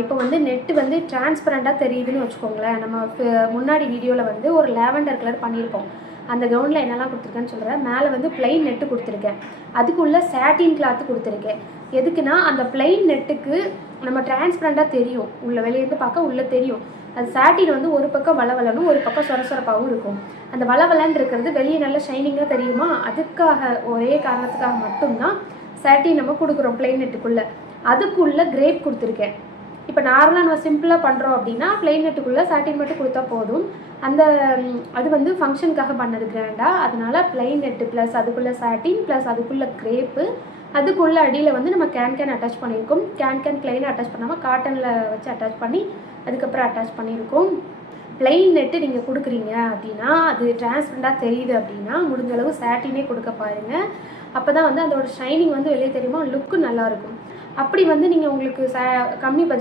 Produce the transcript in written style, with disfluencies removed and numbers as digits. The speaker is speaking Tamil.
இப்போ வந்து நெட்டு வந்து டிரான்ஸ்பரண்ட்டாக தெரியுதுன்னு வச்சுக்கோங்களேன். நம்ம முன்னாடி வீடியோவில் வந்து ஒரு லாவெண்டர் கலர் பண்ணியிருப்போம். அந்த கவுனில் என்னெல்லாம் கொடுத்துருக்கேன்னு சொல்கிறேன். மேலே வந்து பிளைன் நெட்டு கொடுத்துருக்கேன், அதுக்குள்ளே சாட்டின் கிளாத்து கொடுத்துருக்கேன். எதுக்குன்னா அந்த பிளைன் நெட்டுக்கு நம்ம டிரான்ஸ்பரண்ட்டாக தெரியும், உள்ள வெளியேருந்து பார்க்க உள்ளே தெரியும். அது சாட்டின் வந்து ஒரு பக்கம் வளவலனும் ஒரு பக்கம் சொரசொரப்பாகவும் இருக்கும். அந்த வளவலன்னு இருக்கிறது வெளியே நல்ல ஷைனிங்காக தெரியுமா, அதுக்காக ஒரே காரணத்துக்காக மட்டும்தான் சாட்டின் நம்ம கொடுக்குறோம் பிளைன் நெட்டுக்குள்ளே. அதுக்குள்ளே கிரேப் கொடுத்துருக்கேன். இப்போ நார்மலாக நம்ம சிம்பிளாக பண்ணுறோம் அப்படின்னா பிளைன் நெட்டுக்குள்ளே சாட்டின் மட்டும் கொடுத்தா போதும். அது வந்து ஃபங்க்ஷனுக்காக பண்ணது கிராண்டாக. அதனால பிளைன் நெட்டு ப்ளஸ் அதுக்குள்ளே சாட்டின் ப்ளஸ் அதுக்குள்ளே கிரேப்பு, அதுக்குள்ளே அடியில் வந்து நம்ம கேன் அட்டாச் பண்ணியிருக்கோம். கேன் பிளைனை அட்டாச் பண்ணாமல் காட்டனில் வச்சு அட்டாச் பண்ணி அதுக்கப்புறம் அட்டாச் பண்ணியிருக்கோம். பிளைன் நெட்டு நீங்கள் கொடுக்குறீங்க அப்படின்னா அது டிரான்ஸ்பரண்ட்டாக தெரியுது அப்படின்னா முடிஞ்சளவு சாட்டினே கொடுக்க பாருங்கள். அப்போ தான் வந்து அதோட ஷைனிங் வந்து வெளியே தெரியுமா, லுக்கு நல்லாயிருக்கும். அப்படி வந்து நீங்கள் உங்களுக்கு கம்மி